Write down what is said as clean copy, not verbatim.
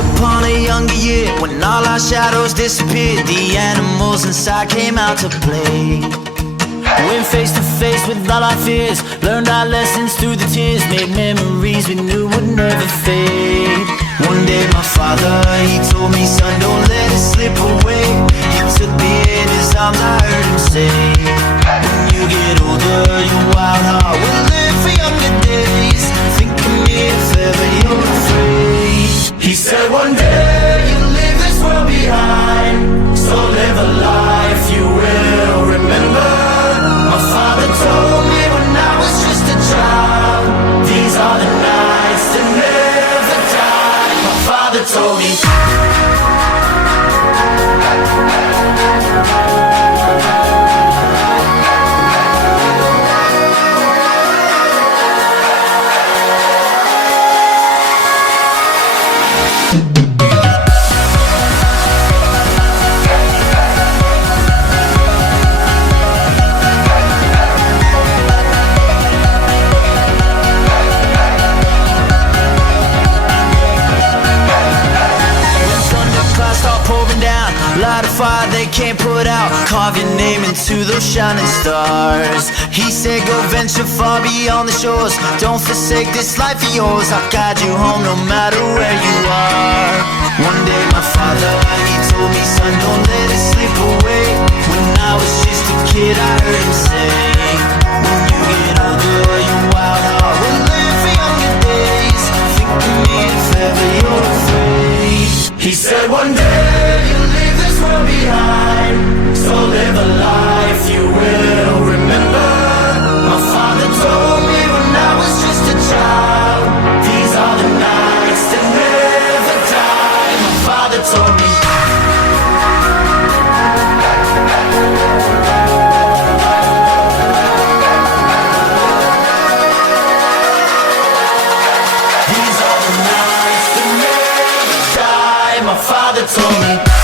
upon a younger year, when all our shadows disappeared, the animals inside came out to play. Went face to face with all our fears, learned our lessons through the tears, made memories we knew would never fade. One day my father, he told me, son, don't let it slip away. He took me in his arms, I heard him say, when you get older, your wild heart will live for younger days. Think of me if ever you're afraid. He said one day you'll leave this world behind, so live a life you will remember. My father told me when I was just a child, these are the nights that never die. My father told me. Light a fire they can't put out, carve your name into those shining stars. He said go venture far beyond the shores, don't forsake this life of yours. I'll guide you home no matter where you are. One day my father, he told me, son, don't let it slip away. When I was just a kid I heard him say, when you get older your wild heart will live for younger days. Think of me if ever you're afraid. He said one day you'll leave this world behind, so live a life you will remember. My father told me when I was just a child, these are the nights that never die. My father told me. These are the nights that never die. My father told me.